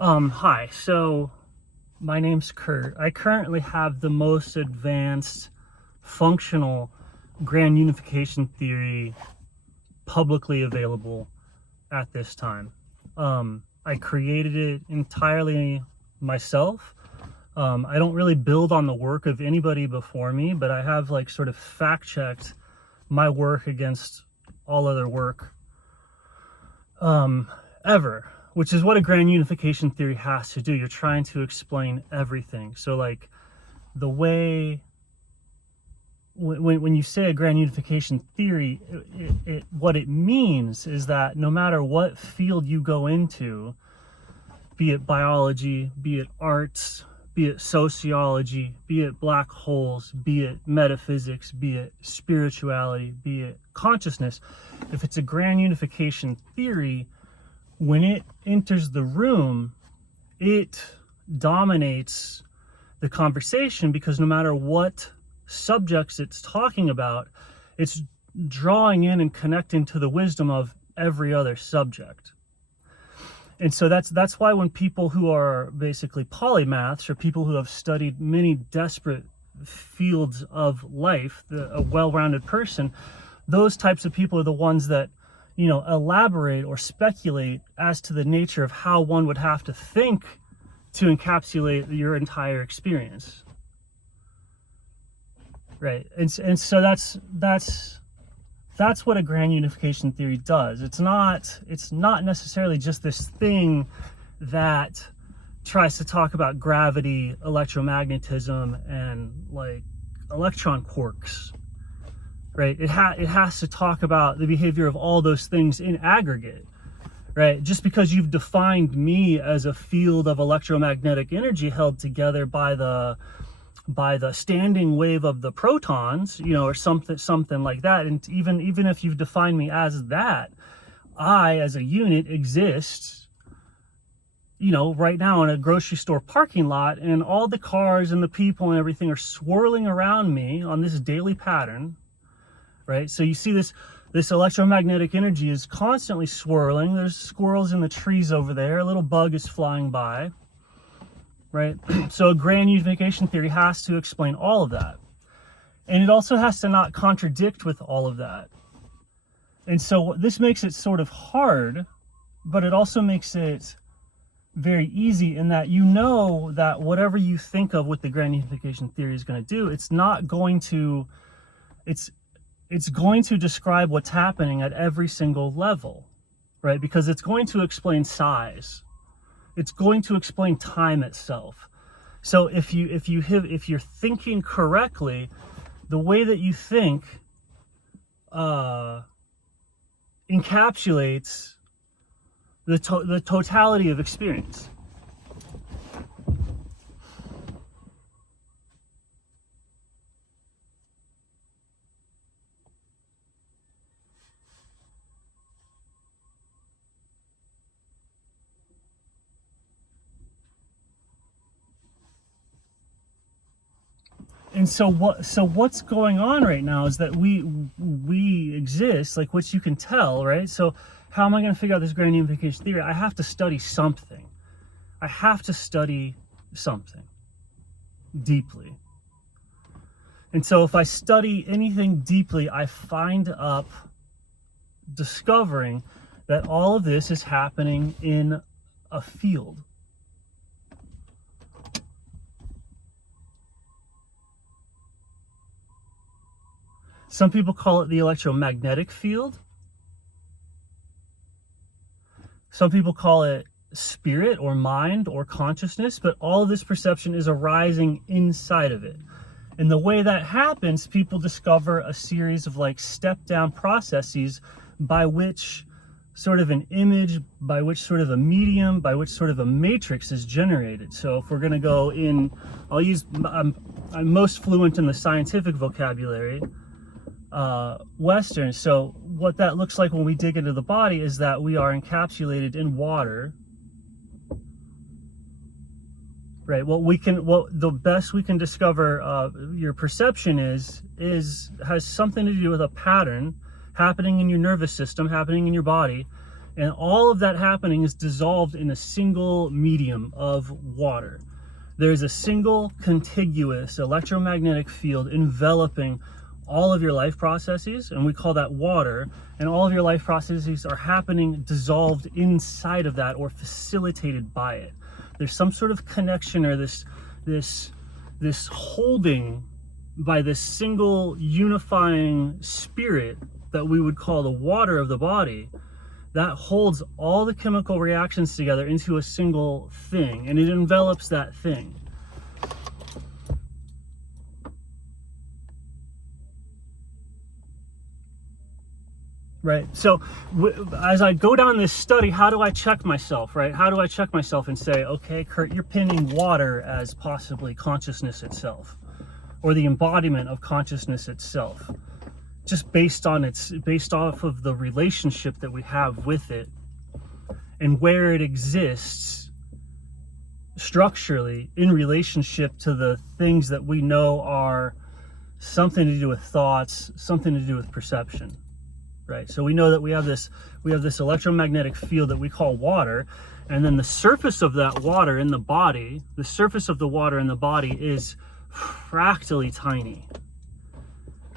Hi. So my name's Kurt. I currently have the most advanced functional grand unification theory publicly available at this time. I created it entirely myself. I don't really build on the work of anybody before me, but I have like sort of fact checked my work against all other work ever, which is what a grand unification theory has to do. You're trying to explain everything. So like the way when you say a grand unification theory, what it means is that no matter what field you go into, be it biology, be it arts, be it sociology, be it black holes, be it metaphysics, be it spirituality, be it consciousness, if it's a grand unification theory, when it enters the room, it dominates the conversation, because no matter what subjects it's talking about, it's drawing in and connecting to the wisdom of every other subject. And so that's why when people who are basically polymaths, or people who have studied many disparate fields of life, a well-rounded person, those types of people are the ones that, elaborate or speculate as to the nature of how one would have to think to encapsulate your entire experience. Right. And so that's what a grand unification theory does. It's not necessarily just this thing that tries to talk about gravity, electromagnetism, and like electron quarks. Right? It has to talk about the behavior of all those things in aggregate. Right? Just because you've defined me as a field of electromagnetic energy held together by the standing wave of the protons, or something like that, and even if you've defined me as that, I as a unit exist, right now in a grocery store parking lot, and all the cars and the people and everything are swirling around me on this daily pattern, right? So you see this electromagnetic energy is constantly swirling. There's squirrels in the trees over there, a little bug is flying by. Right? So a grand unification theory has to explain all of that. And it also has to not contradict with all of that. And so this makes it sort of hard, but it also makes it very easy, in that that whatever you think of what the grand unification theory is going to do, it's going to describe what's happening at every single level, right? Because it's going to explain size. It's going to explain time itself. So if you're thinking correctly, the way that you think encapsulates the totality of experience. And so what's going on right now is that we exist, like what you can tell, right? So how am I going to figure out this grand unification theory? I have to study something. I have to study something deeply. And so if I study anything deeply, I find up discovering that all of this is happening in a field. Some people call it the electromagnetic field. Some people call it spirit or mind or consciousness, but all of this perception is arising inside of it. And the way that happens, people discover a series of like step down processes by which sort of an image, by which sort of a medium, by which sort of a matrix is generated. So if we're going to go in, I'm most fluent in the scientific vocabulary, Western. So what that looks like when we dig into the body is that we are encapsulated in water, right? The best we can discover your perception has something to do with a pattern happening in your nervous system, happening in your body, And all of that happening is dissolved in a single medium of water. There's a single contiguous electromagnetic field enveloping all of your life processes, and we call that water. And all of your life processes are happening dissolved inside of that or facilitated by it. There's some sort of connection or this holding by this single unifying spirit that we would call the water of the body, that holds all the chemical reactions together into a single thing, and it envelops that thing. Right. So as I go down this study, how do I check myself, right? How do I check myself and say, okay, Kurt, you're pinning water as possibly consciousness itself, or the embodiment of consciousness itself, just based off of the relationship that we have with it and where it exists structurally in relationship to the things that we know are something to do with thoughts, something to do with perception. Right, so we know that we have this electromagnetic field that we call water, and then the surface of that water in the body, the surface of the water in the body is fractally tiny.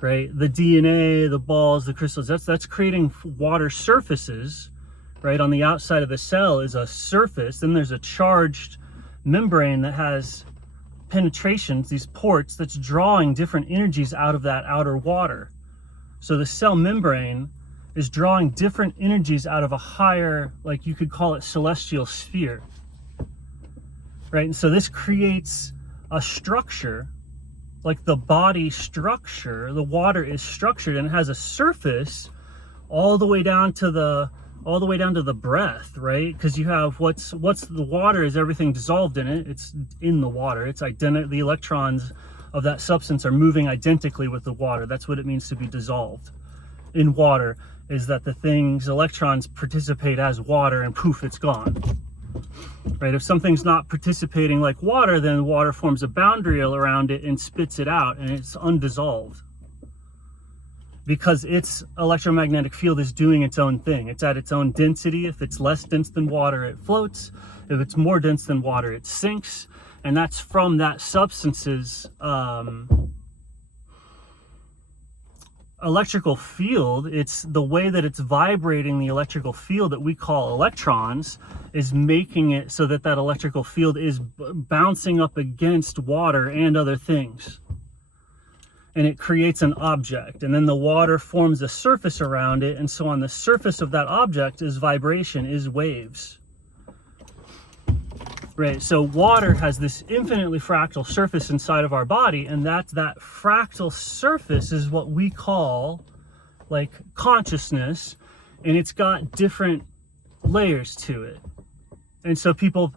Right, the DNA, the balls, the crystals, that's creating water surfaces. Right, on the outside of the cell is a surface. Then there's a charged membrane that has penetrations, these ports, that's drawing different energies out of that outer water. So the cell membrane is drawing different energies out of a higher, like you could call it, celestial sphere. Right, and so this creates a structure, like the body structure. The water is structured and it has a surface all the way down to the breath, right? Because you have what's the water is everything dissolved in it. It's in the water. It's the electrons of that substance are moving identically with the water. That's what it means to be dissolved in water, is that the thing's electrons participate as water and poof, it's gone. Right? If something's not participating like water, then water forms a boundary around it and spits it out, and it's undissolved. Because its electromagnetic field is doing its own thing. It's at its own density. If it's less dense than water, it floats. If it's more dense than water, it sinks. And that's from that substance's electrical field. It's the way that it's vibrating the electrical field that we call electrons is making it so that that electrical field is bouncing up against water and other things. And it creates an object, and then the water forms a surface around it, and so on the surface of that object is vibration, is waves. Right, so water has this infinitely fractal surface inside of our body, and that fractal surface is what we call like consciousness, and it's got different layers to it. And so people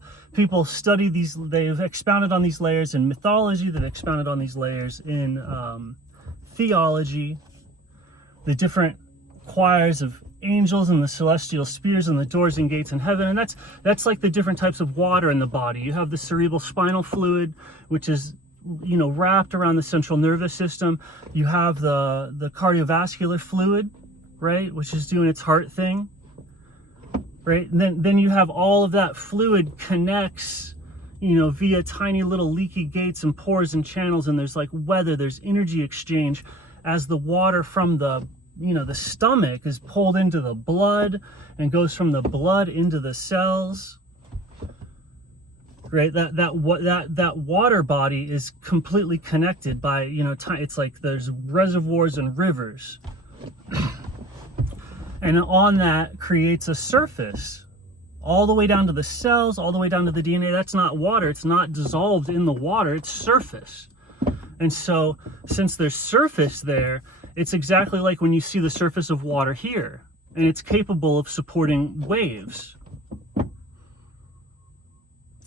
study these, they've expounded on these layers in mythology, they've expounded on these layers in theology, the different choirs of angels and the celestial spheres and the doors and gates in heaven. And that's like the different types of water in the body. You have the cerebral spinal fluid, which is, you know, wrapped around the central nervous system. You have the cardiovascular fluid, right, which is doing its heart thing. Right, and then you have all of that fluid connects, you know, via tiny little leaky gates and pores and channels, and there's like weather, there's energy exchange as the water from the, you know, the stomach is pulled into the blood and goes from the blood into the cells. Right, that water body is completely connected by, you know, it's like there's reservoirs and rivers. And on that creates a surface all the way down to the cells, all the way down to the DNA. That's not water. It's not dissolved in the water. It's surface. And so since there's surface there, it's exactly like when you see the surface of water here. And it's capable of supporting waves.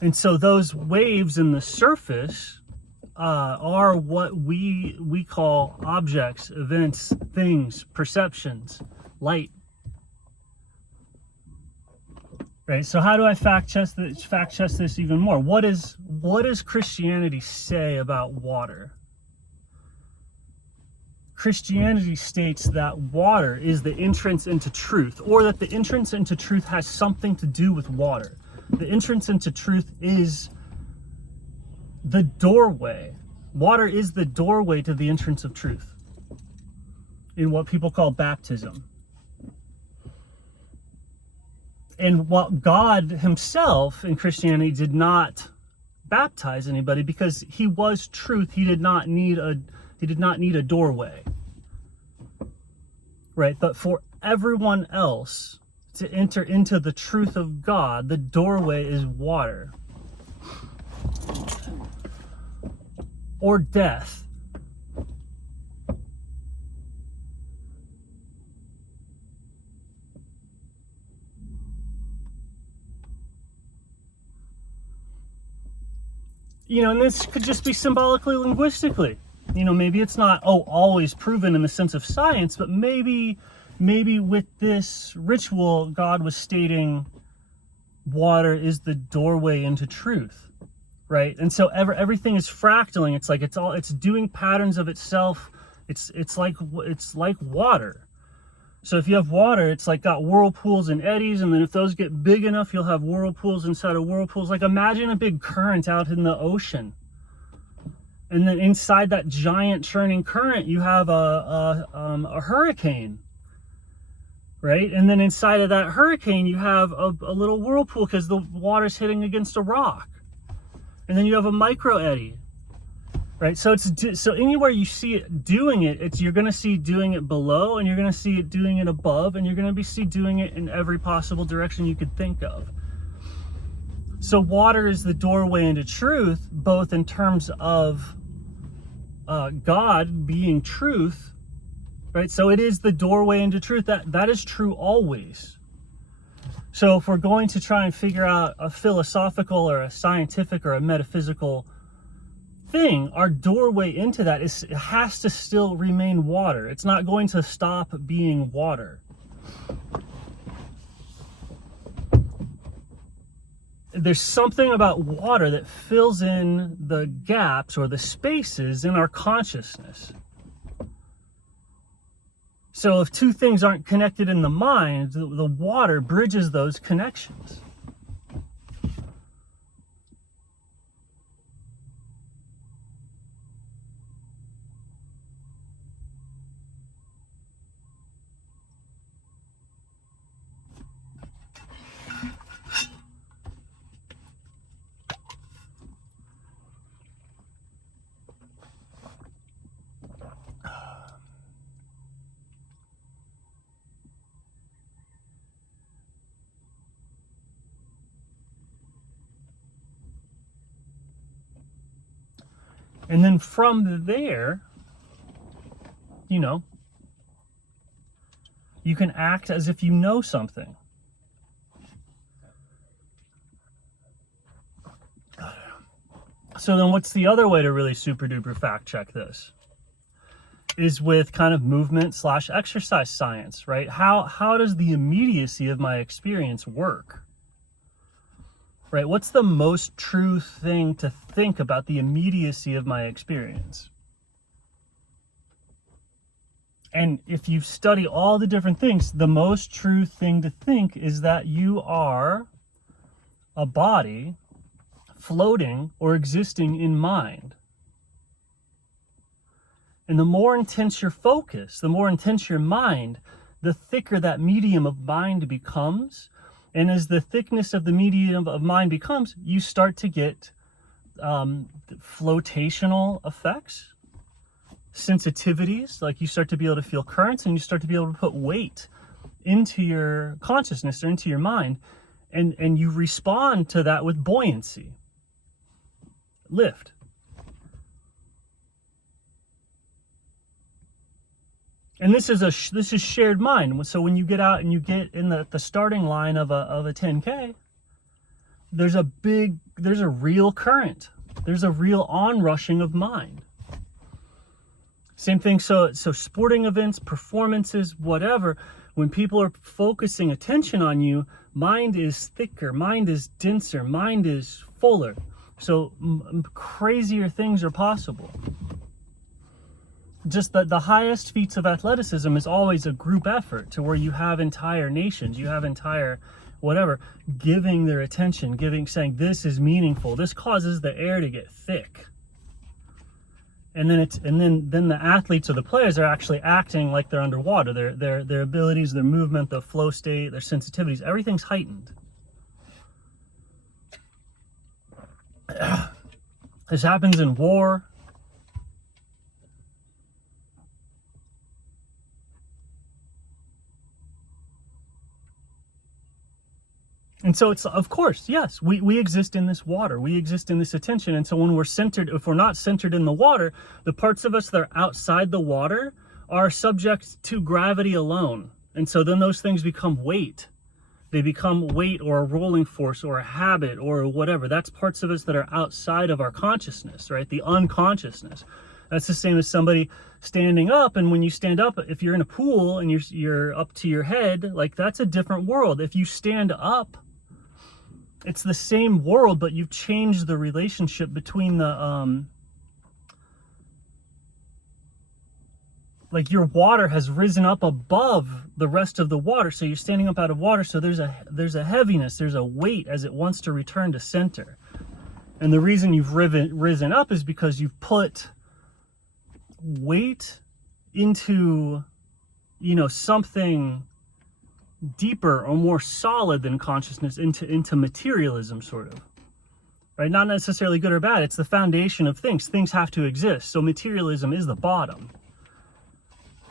And so those waves in the surface are what we call objects, events, things, perceptions, light. Right, so how do I fact check this even more? What does Christianity say about water? Christianity states that water is the entrance into truth, or that the entrance into truth has something to do with water. The entrance into truth is the doorway. Water is the doorway to the entrance of truth in what people call baptism. And what God himself in Christianity did not baptize anybody because he was truth. He did not need a doorway. Right? But for everyone else to enter into the truth of God, the doorway is water. Or death. You know, and this could just be symbolically, linguistically. You know, maybe it's not, always proven in the sense of science, but maybe with this ritual, God was stating water is the doorway into truth, right? And so everything is fractaling. It's like it's doing patterns of itself. It's like water. So if you have water, it's like got whirlpools and eddies, and then if those get big enough, you'll have whirlpools inside of whirlpools. Like imagine a big current out in the ocean. And then inside that giant churning current, you have a hurricane, right? And then inside of that hurricane, you have a little whirlpool because the water's hitting against a rock. And then you have a micro eddy, right? So so anywhere you see it doing it, you're going to see doing it below, and you're going to see it doing it above, and you're going to see doing it in every possible direction you could think of. So water is the doorway into truth, both in terms of God being truth, right? So it is the doorway into truth. That is true always. So if we're going to try and figure out a philosophical or a scientific or a metaphysical thing, our doorway into that it has to still remain water. It's not going to stop being water. There's something about water that fills in the gaps or the spaces in our consciousness. So if two things aren't connected in the mind, the water bridges those connections. And then from there, you know, you can act as if you know something. So then what's the other way to really super duper fact check this? Is with kind of movement / exercise science, right? How does the immediacy of my experience work? Right? What's the most true thing to think about the immediacy of my experience? And if you study all the different things, the most true thing to think is that you are a body floating or existing in mind. And the more intense your focus, the more intense your mind, the thicker that medium of mind becomes. And as the thickness of the medium of mind becomes, you start to get flotational effects, sensitivities, like you start to be able to feel currents, and you start to be able to put weight into your consciousness or into your mind, and you respond to that with buoyancy, lift. And this is shared mind. So when you get out and you get in the starting line of a 10K, there's a real current. There's a real onrushing of mind. Same thing. So sporting events, performances, whatever, when people are focusing attention on you, mind is thicker, mind is denser, mind is fuller. So crazier things are possible. just the highest feats of athleticism is always a group effort, to where you have entire nations, you have entire whatever, giving their attention, saying this is meaningful, this causes the air to get thick. And then the athletes or the players are actually acting like they're underwater. Their abilities, their movement, the flow state, their sensitivities, everything's heightened. This happens in war. And so it's, of course, yes, we exist in this water. We exist in this attention. And so when we're centered, if we're not centered in the water, the parts of us that are outside the water are subject to gravity alone. And so then those things become weight. They become weight or a rolling force or a habit or whatever. That's parts of us that are outside of our consciousness, right? The unconsciousness. That's the same as somebody standing up. And when you stand up, if you're in a pool and you're up to your head, like, that's a different world. If you stand up, it's the same world, but you've changed the relationship between the, like, your water has risen up above the rest of the water. So you're standing up out of water. So there's a heaviness, there's a weight as it wants to return to center. And the reason you've risen up is because you've put weight into, something deeper or more solid than consciousness, into materialism, sort of, right? Not necessarily good or bad. It's the foundation of things. Things have to exist. So materialism is the bottom,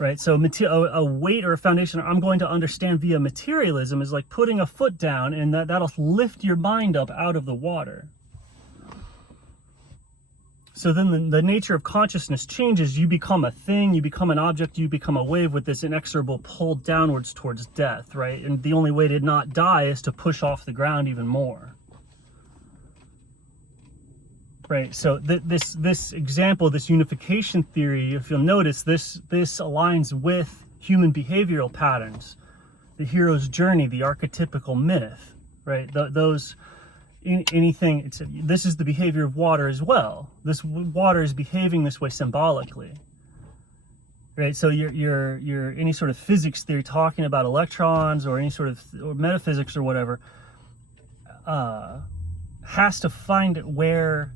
right? So a weight or a foundation I'm going to understand via materialism is like putting a foot down, and that'll lift your mind up out of the water. So then the nature of consciousness changes. You become a thing, you become an object, you become a wave with this inexorable pull downwards towards death, right? And the only way to not die is to push off the ground even more. Right, so this example, this unification theory, if you'll notice, this aligns with human behavioral patterns, the hero's journey, the archetypical myth, right? This is the behavior of water as well. This water is behaving this way symbolically, right? So your any sort of physics theory talking about electrons or any sort of or metaphysics or whatever has to find where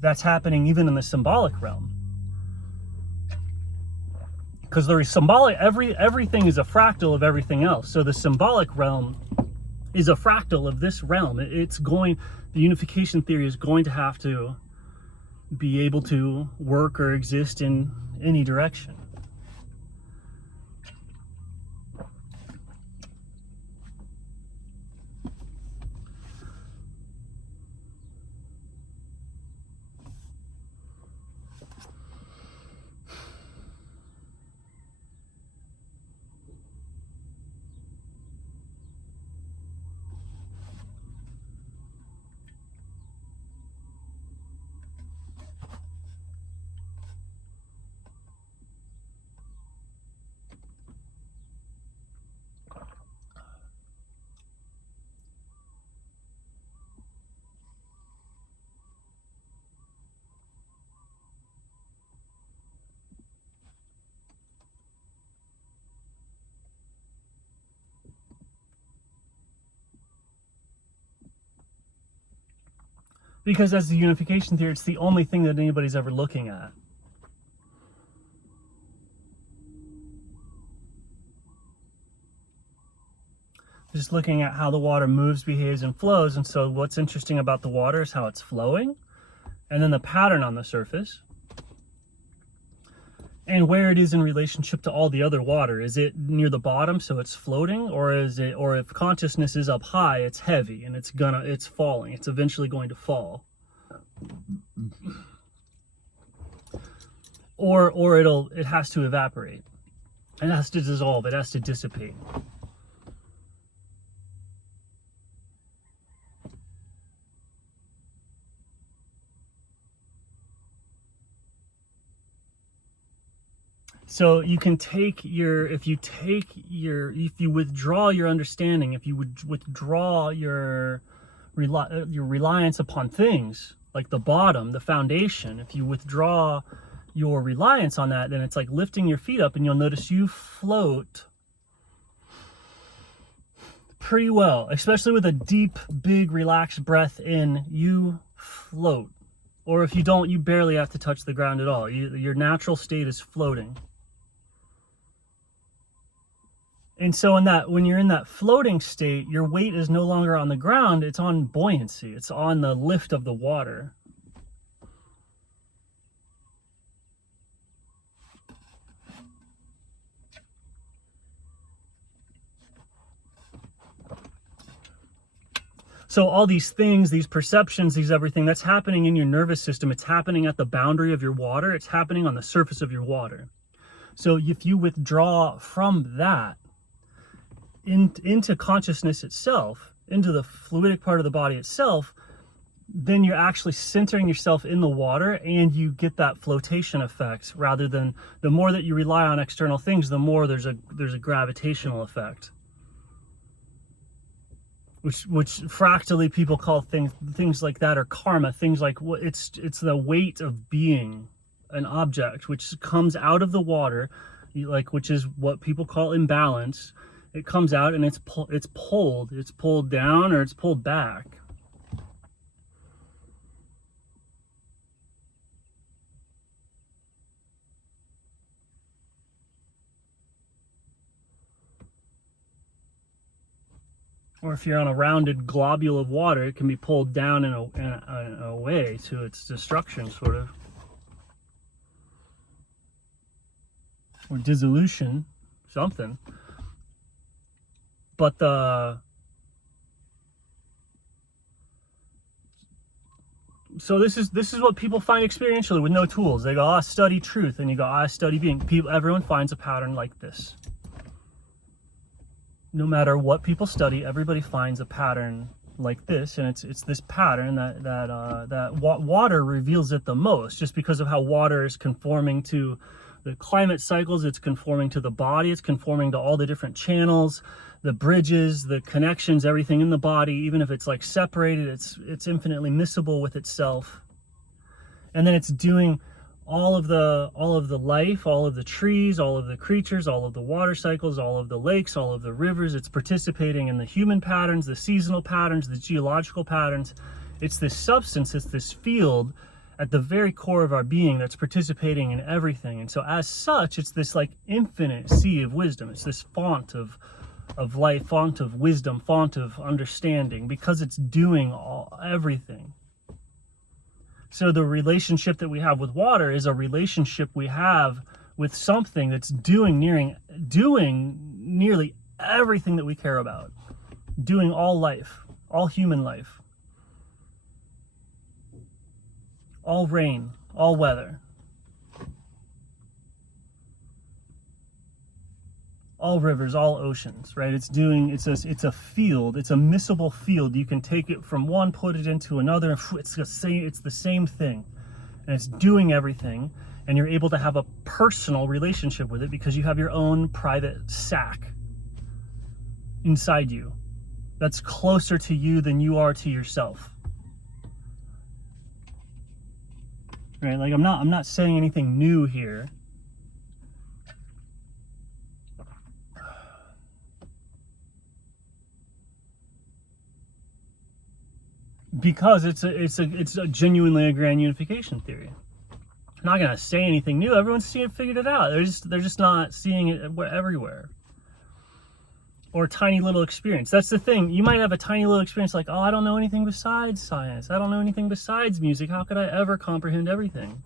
that's happening, even in the symbolic realm, because the symbolic everything is a fractal of everything else. So the symbolic realm is a fractal of this realm. The unification theory is going to have to be able to work or exist in any direction. Because as the unification theory, it's the only thing that anybody's ever looking at. Just looking at how the water moves, behaves, and flows. And so what's interesting about the water is how it's flowing, and then the pattern on the surface, and where it is in relationship to all the other water. Is it near the bottom, so it's floating, or if consciousness is up high, it's heavy and it's falling. It's eventually going to fall. Or it has to evaporate. It has to dissolve, it has to dissipate. So you can if you withdraw your understanding, if you would withdraw your reliance upon things like the bottom, the foundation, if you withdraw your reliance on that, then it's like lifting your feet up, and you'll notice you float pretty well, especially with a deep, big, relaxed breath in. You float. Or if you don't, you barely have to touch the ground at all. Your natural state is floating. And so when you're in that floating state, your weight is no longer on the ground, it's on buoyancy. It's on the lift of the water. So all these things, these perceptions, these everything, that's happening in your nervous system. It's happening at the boundary of your water. It's happening on the surface of your water. So if you withdraw from that into consciousness itself, into the fluidic part of the body itself, then you're actually centering yourself in the water, and you get that flotation effect, rather than the more that you rely on external things, the more there's a gravitational effect. Which fractally people call things like that, or karma, things like it's the weight of being an object which comes out of the water, which is what people call imbalance. It comes out and it's pulled down, or it's pulled back. Or if you're on a rounded globule of water, it can be pulled down in a way to its destruction, sort of. Or dissolution, something. But so this is what people find experientially with no tools. They go, I study truth, and you go, I study being. Everyone finds a pattern like this. No matter what people study, everybody finds a pattern like this, and it's this pattern that water reveals it the most, just because of how water is conforming to the climate cycles. It's conforming to the body. It's conforming to all the different channels, the bridges, the connections, everything in the body. Even if it's like separated, it's infinitely miscible with itself. And then it's doing all of the life, all of the trees, all of the creatures, all of the water cycles, all of the lakes, all of the rivers. It's participating in the human patterns, the seasonal patterns, the geological patterns. It's this substance, it's this field at the very core of our being that's participating in everything. And so as such, it's this like infinite sea of wisdom. It's this font of life, font of wisdom, font of understanding, because it's doing everything. So the relationship that we have with water is a relationship we have with something that's doing nearly everything that we care about, doing all life, all human life, all rain, all weather, all rivers, all oceans, right? It's a field, it's a miscible field. You can take it from one, put it into another, it's the same thing, and it's doing everything, and you're able to have a personal relationship with it because you have your own private sack inside you that's closer to you than you are to yourself. Right? Like I'm not saying anything new here. Because it's a genuinely a grand unification theory. I'm not gonna say anything new. Everyone's figured it out. They're just not seeing it everywhere. Or a tiny little experience. That's the thing. You might have a tiny little experience like, oh, I don't know anything besides science. I don't know anything besides music. How could I ever comprehend everything?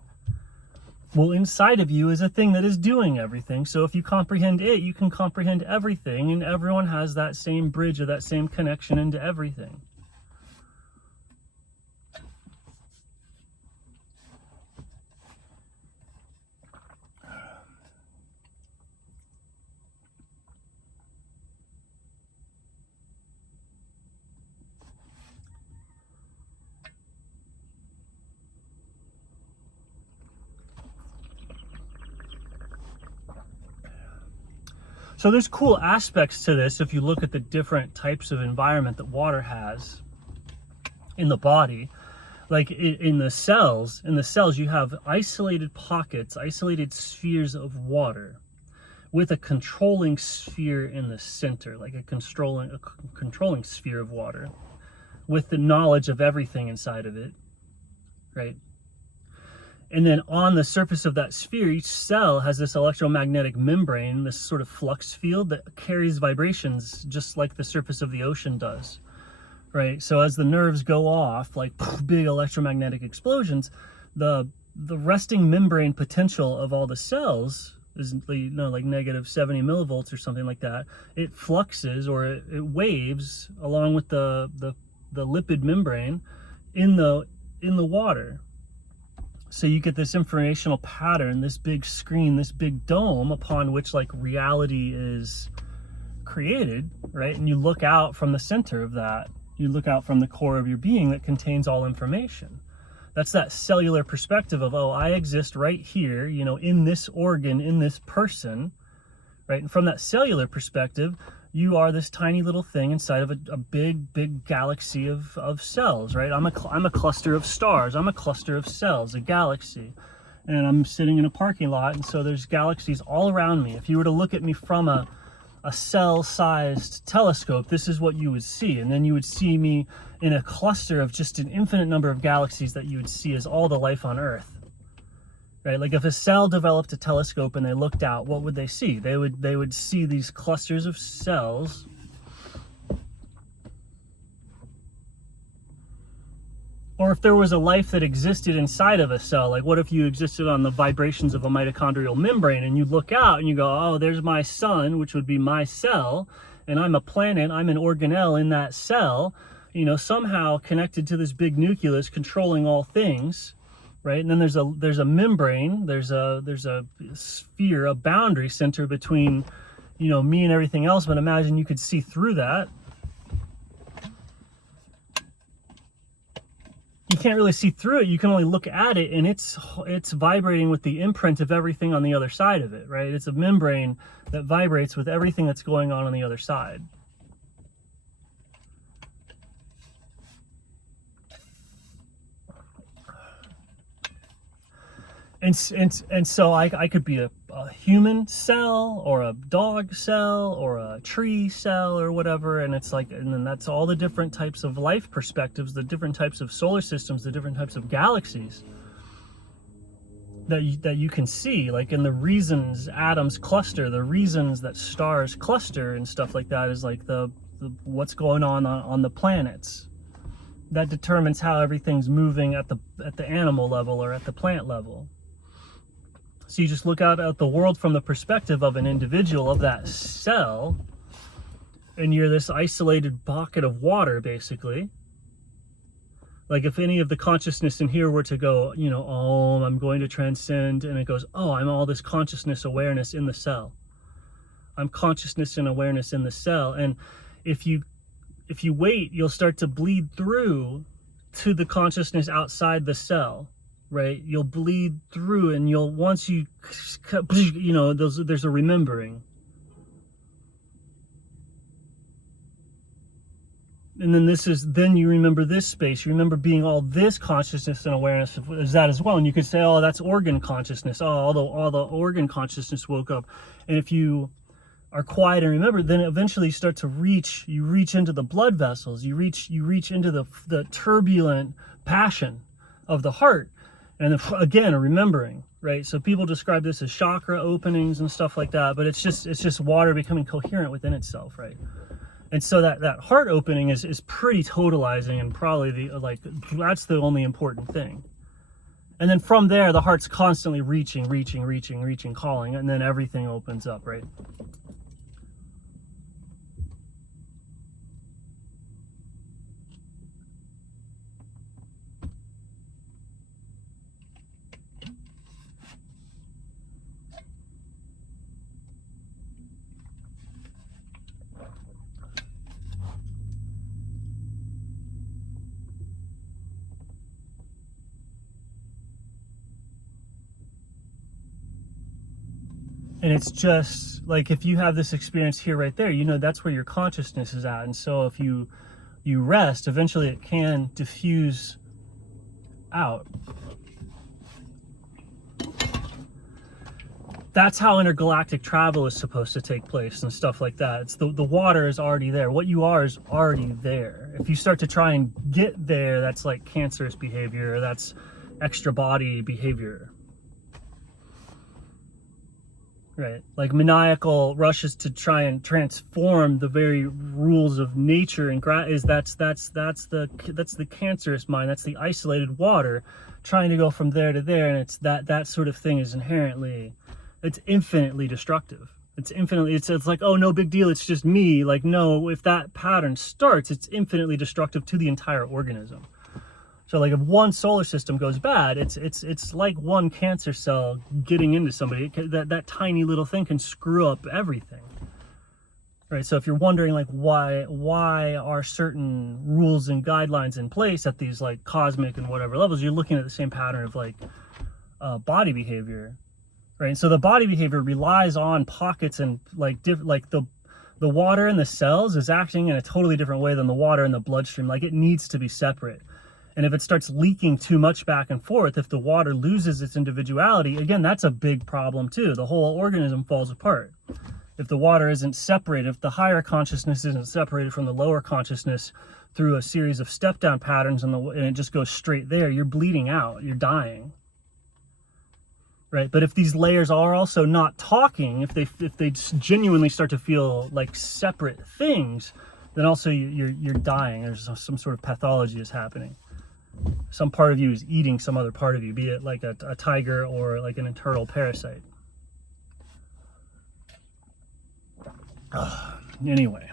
Well, inside of you is a thing that is doing everything. So if you comprehend it, you can comprehend everything, and everyone has that same bridge or that same connection into everything. So there's cool aspects to this if you look at the different types of environment that water has in the body. Like in the cells, you have isolated pockets, isolated spheres of water with a controlling sphere in the center, like a controlling sphere of water with the knowledge of everything inside of it, right? And then on the surface of that sphere, each cell has this electromagnetic membrane, this sort of flux field that carries vibrations just like the surface of the ocean does, right? So as the nerves go off, like big electromagnetic explosions, the resting membrane potential of all the cells is, you know, like negative 70 millivolts or something like that. It fluxes, or it waves along with the lipid membrane in the water. So you get this informational pattern, this big screen, this big dome upon which like reality is created, right? And you look out from the center of that. You look out from the core of your being that contains all information. That's that cellular perspective of, oh, I exist right here, you know, in this organ, in this person, right? And from that cellular perspective, you are this tiny little thing inside of a big galaxy of cells, right? I'm a cluster of stars. I'm a cluster of cells, a galaxy. And I'm sitting in a parking lot, and so there's galaxies all around me. If you were to look at me from a cell-sized telescope, this is what you would see. And then you would see me in a cluster of just an infinite number of galaxies that you would see as all the life on Earth. Right? Like if a cell developed a telescope and they looked out, what would they see? They would see these clusters of cells. Or if there was a life that existed inside of a cell, like what if you existed on the vibrations of a mitochondrial membrane, and you look out and you go, oh, there's my sun, which would be my cell, and I'm a planet, I'm an organelle in that cell, you know, somehow connected to this big nucleus controlling all things. Right? And then there's a membrane, there's a sphere, a boundary center between, you know, me and everything else. But imagine you could see through that. You can't really see through it. You can only look at it, and it's vibrating with the imprint of everything on the other side of it, right? It's a membrane that vibrates with everything that's going on the other side. And so I could be a human cell, or a dog cell, or a tree cell, or whatever. And it's like, and then that's all the different types of life perspectives, the different types of solar systems, the different types of galaxies that you can see. Like in the reasons atoms cluster, the reasons that stars cluster and stuff like that is like the what's going on the planets. That determines how everything's moving at the animal level or at the plant level. So you just look out at the world from the perspective of an individual, of that cell, and you're this isolated bucket of water, basically. Like if any of the consciousness in here were to go, you know, oh, I'm going to transcend, and it goes, oh, I'm all this consciousness awareness in the cell. I'm consciousness and awareness in the cell. And if you wait, you'll start to bleed through to the consciousness outside the cell. Right, you'll bleed through, and once you know, there's a remembering, and then you remember this space. You remember being all this consciousness and awareness is that as well. And you could say, oh, that's organ consciousness. Oh, all the organ consciousness woke up. And if you are quiet and remember, then eventually you start to reach into the blood vessels. You reach into the turbulent passion of the heart. And then, again, a remembering, right? So people describe this as chakra openings and stuff like that, but it's just water becoming coherent within itself, right? And so that heart opening is pretty totalizing, and probably that's the only important thing. And then from there, the heart's constantly reaching, calling, and then everything opens up, right? And it's just like, if you have this experience here right there, you know, that's where your consciousness is at. And so if you rest, eventually it can diffuse out. That's how intergalactic travel is supposed to take place and stuff like that. It's the water is already there. What you are is already there. If you start to try and get there, that's like cancerous behavior. That's extra body behavior. Right? Like maniacal rushes to try and transform the very rules of nature, and that's the cancerous mind. That's the isolated water trying to go from there to there, and it's that sort of thing is inherently, it's infinitely destructive. It's like, oh, no big deal, it's just me. Like, no, if that pattern starts, it's infinitely destructive to the entire organism. So like if one solar system goes bad, it's like one cancer cell getting into somebody. That tiny little thing can screw up everything. Right? So if you're wondering like why are certain rules and guidelines in place at these like cosmic and whatever levels, you're looking at the same pattern of like body behavior. Right? And so the body behavior relies on pockets and like the water in the cells is acting in a totally different way than the water in the bloodstream. Like it needs to be separate. And if it starts leaking too much back and forth, if the water loses its individuality, again, that's a big problem too. The whole organism falls apart. If the water isn't separated, if the higher consciousness isn't separated from the lower consciousness through a series of step down patterns and it just goes straight there, you're bleeding out, you're dying. Right? But if these layers are also not talking, if they genuinely start to feel like separate things, then also you're dying. There's some sort of pathology is happening. Some part of you is eating some other part of you, be it like a tiger or like an internal parasite. Anyway.